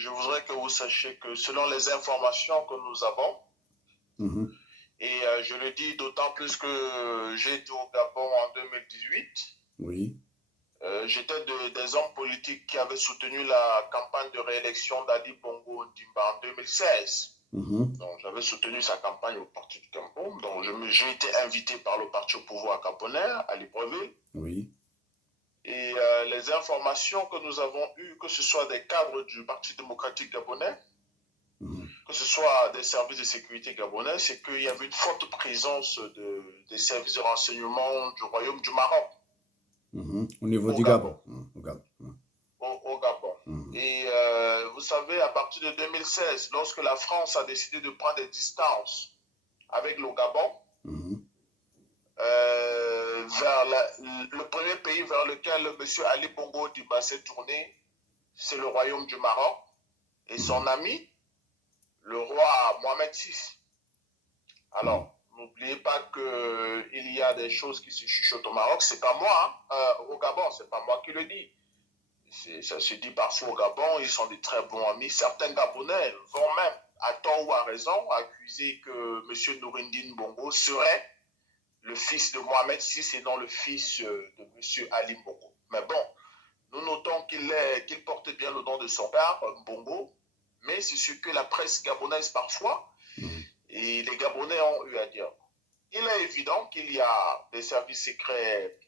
je voudrais que vous sachiez que selon les informations que nous avons, et je le dis d'autant plus que j'ai été au Gabon en 2018, Oui. J'étais des hommes politiques qui avaient soutenu la campagne de réélection d'Ali Bongo Ondimba en 2016. Donc, j'avais soutenu sa campagne au Parti du Gabon. Donc, j'ai été invité par le parti au pouvoir gabonais à Libreville. Oui. Et les informations que nous avons eues, que ce soit des cadres du Parti démocratique gabonais, que ce soit des services de sécurité gabonais, c'est qu'il y avait une forte présence des services de renseignement du Royaume du Maroc. Au niveau du Gabon. Au Gabon. Au Gabon. Et vous savez, à partir de 2016, lorsque la France a décidé de prendre des distances avec le Gabon, le premier pays vers lequel M. Ali Bongo Ondimba s'est tourné, c'est le Royaume du Maroc et son ami, le roi Mohamed VI. Alors, n'oubliez pas qu'il y a des choses qui se chuchotent au Maroc. C'est pas moi, au Gabon, c'est pas moi qui le dis. Ça se dit parfois au Gabon, ils sont des très bons amis. Certains Gabonais vont même, à tort ou à raison, accuser que M. Nourindine Bongo serait le fils de Mohamed VI et non le fils de M. Ali Bongo. Mais bon, nous notons qu'il porte bien le nom de son père, Bongo, mais c'est ce que la presse gabonaise parfois, et les Gabonais ont eu à dire. Il est évident qu'il y a des services secrets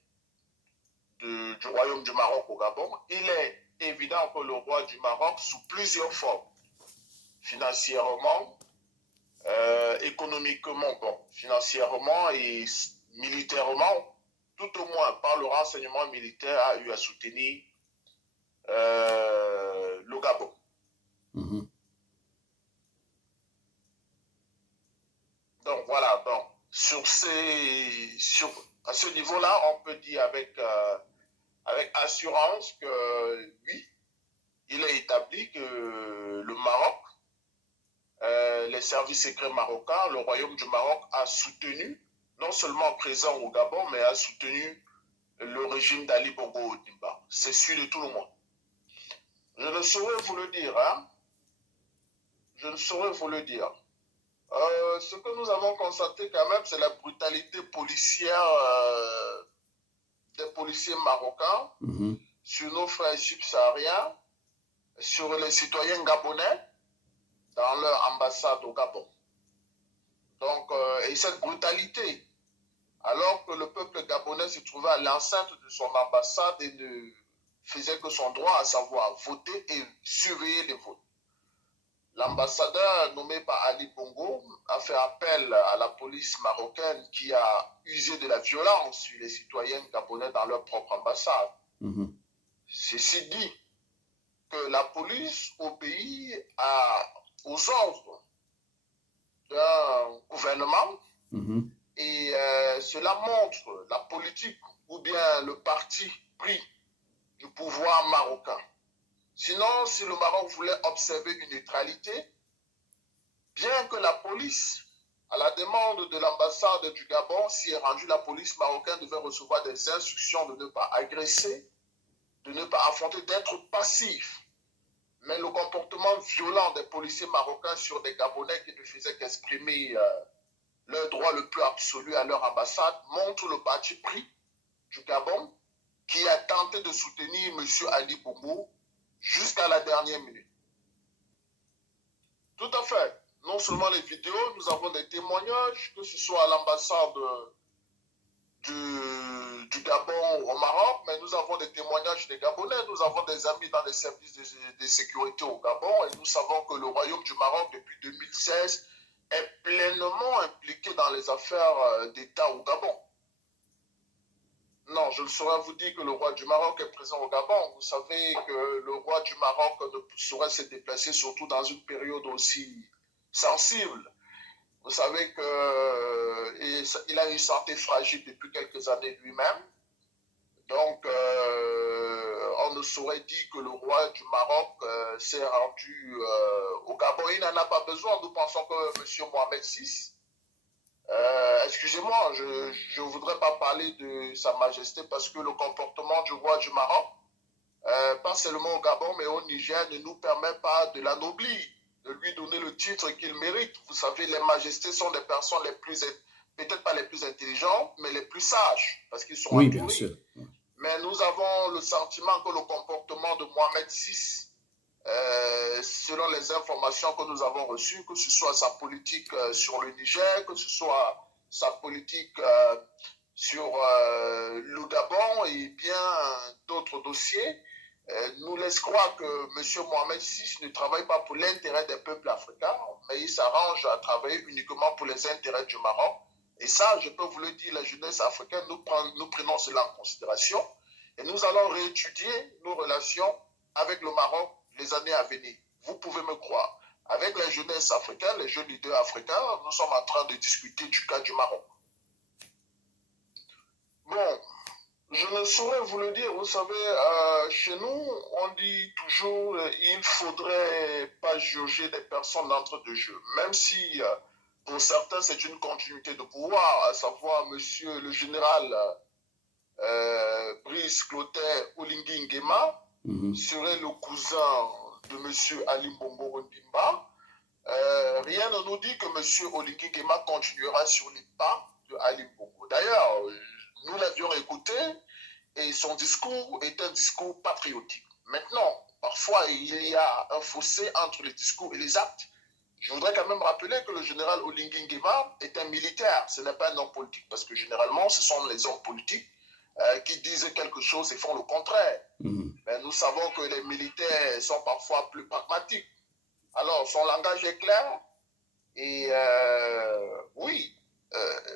du Royaume du Maroc au Gabon. Il est évident que le roi du Maroc, sous plusieurs formes, financièrement, économiquement, financièrement et militairement, tout au moins par le renseignement militaire, a eu à soutenir le Gabon. Donc voilà, donc, à ce niveau-là, on peut dire avec assurance que oui, il est établi que le Maroc, les services secrets marocains, le Royaume du Maroc a soutenu, non seulement présent au Gabon, mais a soutenu le régime d'Ali Bongo Ondimba. C'est sûr de tout le monde. Je ne saurais vous le dire, hein. Je ne saurais vous le dire. Ce que nous avons constaté quand même, c'est la brutalité policière des policiers marocains sur nos frères subsahariens, sur les citoyens gabonais dans leur ambassade au Gabon. Donc, et cette brutalité, alors que le peuple gabonais se trouvait à l'enceinte de son ambassade et ne faisait que son droit, à savoir voter et surveiller les votes. L'ambassadeur nommé par Ali Bongo a fait appel à la police marocaine qui a usé de la violence sur les citoyens gabonais dans leur propre ambassade. Ceci dit, que la police obéit aux ordres d'un gouvernement et cela montre la politique ou bien le parti pris du pouvoir marocain. Sinon, si le Maroc voulait observer une neutralité, bien que la police, à la demande de l'ambassade du Gabon, s'y est rendue, la police marocaine devait recevoir des instructions de ne pas agresser, de ne pas affronter, d'être passif. Mais le comportement violent des policiers marocains sur des Gabonais qui ne faisaient qu'exprimer leur droit le plus absolu à leur ambassade montre le parti pris du Gabon qui a tenté de soutenir M. Ali Bongo jusqu'à la dernière minute. Tout à fait. Non seulement les vidéos, nous avons des témoignages, que ce soit à l'ambassade du Gabon au Maroc, mais nous avons des témoignages des Gabonais, nous avons des amis dans les services de sécurité au Gabon et nous savons que le Royaume du Maroc, depuis 2016, est pleinement impliqué dans les affaires d'État au Gabon. Non, je ne saurais vous dire que le roi du Maroc est présent au Gabon. Vous savez que le roi du Maroc ne saurait se déplacer, surtout dans une période aussi sensible. Vous savez qu'il a une santé fragile depuis quelques années lui-même. Donc, on ne saurait dire que le roi du Maroc s'est rendu au Gabon. Il n'en a pas besoin. Nous pensons que M. Mohamed VI, excusez-moi, je ne voudrais pas parler de Sa Majesté parce que le comportement du roi du Maroc pas seulement au Gabon, mais au Niger, ne nous permet pas de l'anoblir, de lui donner le titre qu'il mérite. Vous savez, les majestés sont des personnes les plus, peut-être pas les plus intelligentes, mais les plus sages, parce qu'ils sont Oui, entourés. bien sûr. Mais nous avons le sentiment que le comportement de Mohamed VI, selon les informations que nous avons reçues, que ce soit sa politique sur le Niger, que ce soit sa politique sur le Gabon et bien d'autres dossiers, nous laisse croire que M. Mohamed VI ne travaille pas pour l'intérêt des peuples africains, mais il s'arrange à travailler uniquement pour les intérêts du Maroc. Et ça, je peux vous le dire, la jeunesse africaine, nous prenons cela en considération et nous allons réétudier nos relations avec le Maroc les années à venir. Vous pouvez me croire. Avec la jeunesse africaine, les jeunes leaders africains, nous sommes en train de discuter du cas du Maroc. Bon, je ne saurais vous le dire. Vous savez, chez nous, on dit toujours il ne faudrait pas juger des personnes d'entre deux jeux. Même si, pour certains, c'est une continuité de pouvoir, à savoir monsieur le général Brice Clotaire Oligui Nguema, serait le cousin de M. Ali Bongo Ondimba. Rien ne nous dit que M. Oligui Nguema continuera sur les pas de Ali Bongo. D'ailleurs, nous l'avions écouté et son discours est un discours patriotique. Maintenant, parfois, il y a un fossé entre les discours et les actes. Je voudrais quand même rappeler que le général Oligui Nguema est un militaire, ce n'est pas un homme politique, parce que généralement, ce sont les hommes politiques qui disent quelque chose et font le contraire. Mais nous savons que les militaires sont parfois plus pragmatiques. Alors, son langage est clair et oui,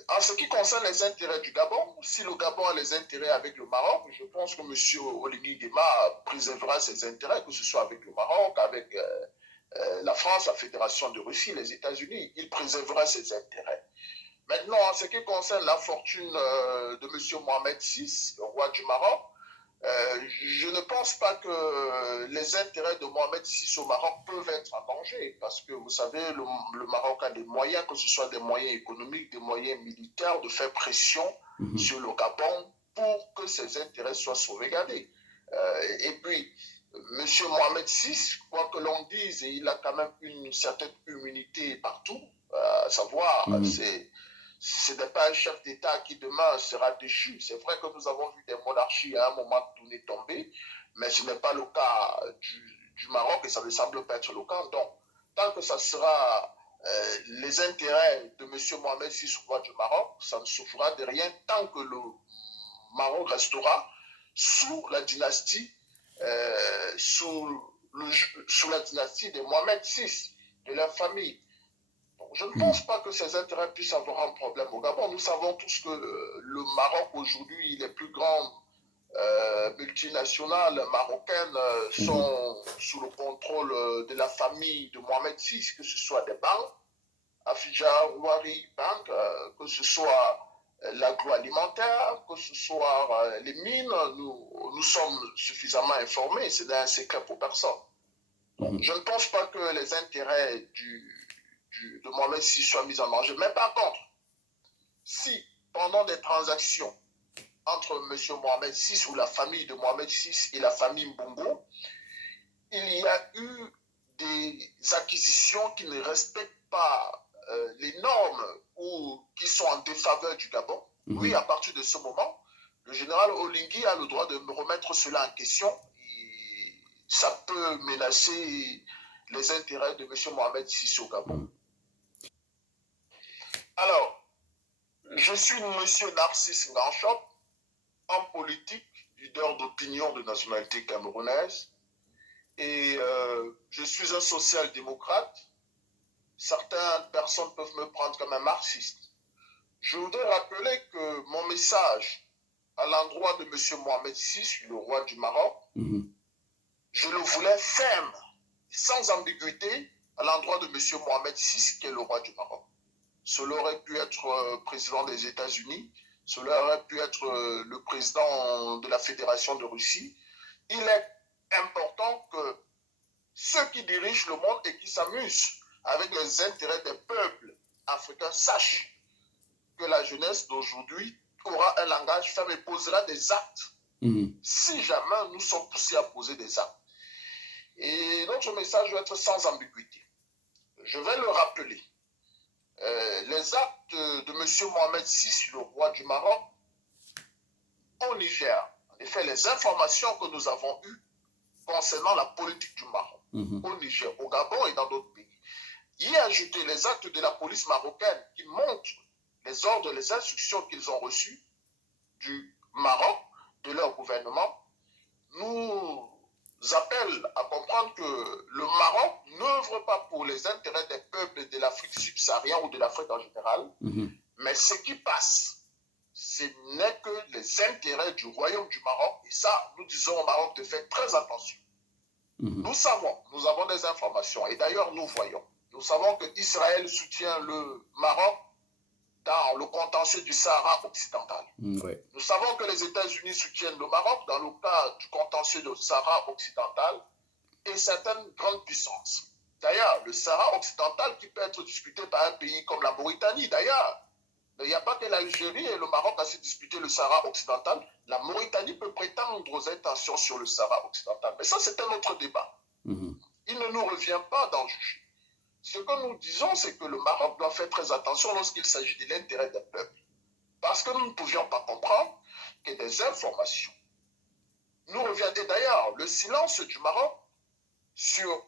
en ce qui concerne les intérêts du Gabon, si le Gabon a les intérêts avec le Maroc, je pense que M. Oligui Nguema préservera ses intérêts, que ce soit avec le Maroc, avec la France, la Fédération de Russie, les États-Unis, il préservera ses intérêts. Maintenant, en ce qui concerne la fortune de M. Mohamed VI, le roi du Maroc, je ne pense pas que les intérêts de Mohamed VI au Maroc peuvent être en danger, parce que vous savez, le Maroc a des moyens, que ce soit des moyens économiques, des moyens militaires, de faire pression sur le Gabon pour que ses intérêts soient sauvegardés. Et puis, M. Mohamed VI, quoi que l'on dise, et il a quand même une certaine immunité partout, à savoir, ce n'est pas un chef d'État qui demain sera déchu. C'est vrai que nous avons vu des monarchies à un moment donné tomber, mais ce n'est pas le cas du Maroc et ça ne semble pas être le cas. Donc, tant que ça sera les intérêts de M. Mohamed VI, roi du Maroc, ça ne souffrira de rien tant que le Maroc restera sous la dynastie, sous la dynastie de Mohamed VI, de leur famille. Je ne pense pas que ces intérêts puissent avoir un problème au Gabon. Nous savons tous que le Maroc aujourd'hui, les plus grandes multinationales marocaines sont sous le contrôle de la famille de Mohamed VI, que ce soit des banques, Afidja Ouari Bank, que ce soit l'agroalimentaire, que ce soit les mines. Nous sommes suffisamment informés, c'est un secret pour personne. Donc, je ne pense pas que les intérêts de Mohamed VI soient mis en danger. Mais par contre, si pendant des transactions entre M. Mohamed VI ou la famille de Mohamed VI et la famille Mbongo, il y a eu des acquisitions qui ne respectent pas les normes ou qui sont en défaveur du Gabon, oui, à partir de ce moment, le général Oligui a le droit de me remettre cela en question. Et ça peut menacer les intérêts de M. Mohamed VI au Gabon. Alors, je suis M. Narcisse Nganchop, homme politique, leader d'opinion de nationalité camerounaise, et je suis un social-démocrate. Certaines personnes peuvent me prendre comme un marxiste. Je voudrais rappeler que mon message à l'endroit de M. Mohamed VI, le roi du Maroc, je le voulais ferme, sans ambiguïté, à l'endroit de M. Mohamed VI, qui est le roi du Maroc. Cela aurait pu être président des États-Unis, cela aurait pu être le président de la Fédération de Russie. Il est important que ceux qui dirigent le monde et qui s'amusent avec les intérêts des peuples africains sachent que la jeunesse d'aujourd'hui aura un langage ferme et posera des actes si jamais nous sommes poussés à poser des actes. Et notre message doit être sans ambiguïté. Je vais le rappeler. Les actes de M. Mohamed VI, le roi du Maroc, au Niger, en effet, les informations que nous avons eues concernant la politique du Maroc, au Niger, au Gabon et dans d'autres pays, y ajouter les actes de la police marocaine qui montrent les ordres, les instructions qu'ils ont reçues du Maroc, de leur gouvernement, nous appelle à comprendre que le Maroc n'œuvre pas pour les intérêts des peuples de l'Afrique subsaharienne ou de l'Afrique en général, mais ce qui passe, ce n'est que les intérêts du royaume du Maroc. Et ça, nous disons au Maroc de faire très attention. Nous savons, nous avons des informations, et d'ailleurs nous voyons. Nous savons qu'Israël soutient le Maroc dans le contentieux du Sahara occidental. Nous savons que les États-Unis soutiennent le Maroc dans le cas du contentieux du Sahara occidental et certaines grandes puissances. D'ailleurs, le Sahara occidental qui peut être disputé par un pays comme la Mauritanie, d'ailleurs, il n'y a pas que l'Algérie et le Maroc à se disputer le Sahara occidental. La Mauritanie peut prétendre aux intentions sur le Sahara occidental. Mais ça, c'est un autre débat. Il ne nous revient pas d'en juger. Ce que nous disons, c'est que le Maroc doit faire très attention lorsqu'il s'agit de l'intérêt des peuples. Parce que nous ne pouvions pas comprendre que des informations nous reviennent. Et d'ailleurs, le silence du Maroc sur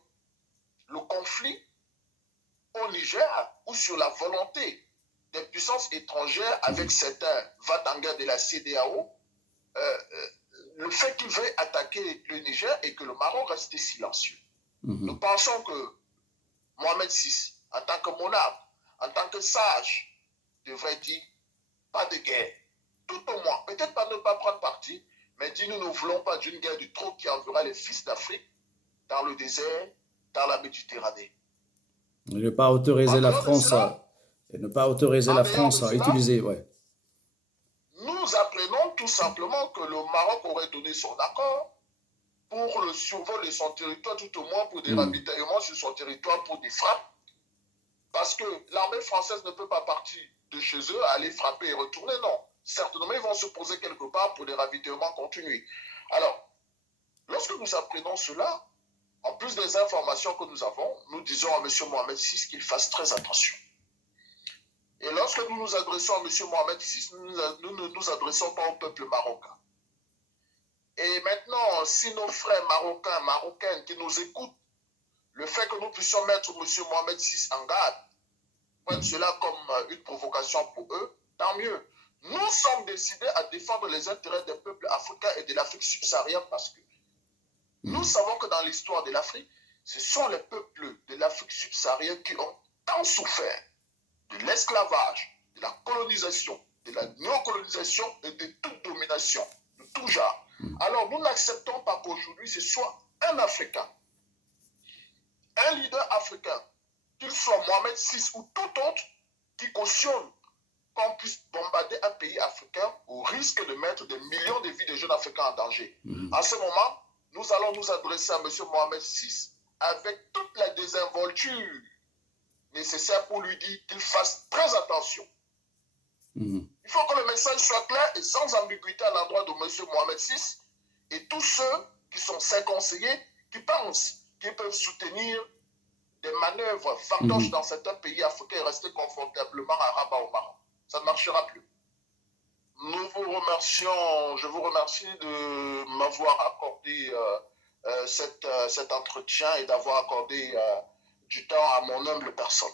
le conflit au Niger ou sur la volonté des puissances étrangères avec certains va-t-en-guerre de la CEDEAO, le fait qu'il veuille attaquer le Niger et que le Maroc reste silencieux. Nous pensons que Mohamed VI, en tant que monarque, en tant que sage, devrait dire pas de guerre. Tout au moins, peut-être pas ne pas prendre parti, mais dire nous ne voulons pas d'une guerre du trop qui enverra les fils d'Afrique dans le désert, dans la Méditerranée. Et ne pas autoriser la France à utiliser. Nous apprenons tout simplement que le Maroc aurait donné son accord pour le survol de son territoire, tout au moins pour des ravitaillements sur son territoire, pour des frappes. Parce que l'armée française ne peut pas partir de chez eux, aller frapper et retourner, non. Certainement, ils vont se poser quelque part pour des ravitaillements continus. Alors, lorsque nous apprenons cela, en plus des informations que nous avons, nous disons à M. Mohamed VI qu'il fasse très attention. Et lorsque nous nous adressons à M. Mohamed VI, nous ne nous adressons pas au peuple marocain. Et maintenant, si nos frères marocains, marocaines qui nous écoutent, le fait que nous puissions mettre M. Mohamed VI en garde, prennent cela comme une provocation pour eux, tant mieux. Nous sommes décidés à défendre les intérêts des peuples africains et de l'Afrique subsaharienne parce que nous savons que dans l'histoire de l'Afrique, ce sont les peuples de l'Afrique subsaharienne qui ont tant souffert de l'esclavage, de la colonisation, de la néocolonisation et de toute domination, de tout genre. Alors nous n'acceptons pas qu'aujourd'hui ce soit un Africain, un leader africain, qu'il soit Mohamed VI ou tout autre, qui cautionne qu'on puisse bombarder un pays africain au risque de mettre des millions de vies de jeunes Africains en danger. En ce moment, nous allons nous adresser à M. Mohamed VI avec toute la désinvolture nécessaire pour lui dire qu'il fasse très attention. Il faut que le message soit clair et sans ambiguïté à l'endroit de M. Mohamed VI et tous ceux qui sont ses conseillers, qui pensent qu'ils peuvent soutenir des manœuvres fantoches dans certains pays africains et rester confortablement à Rabat au Maroc. Ça ne marchera plus. Nous vous remercions, je vous remercie de m'avoir accordé cet entretien et d'avoir accordé du temps à mon humble personne.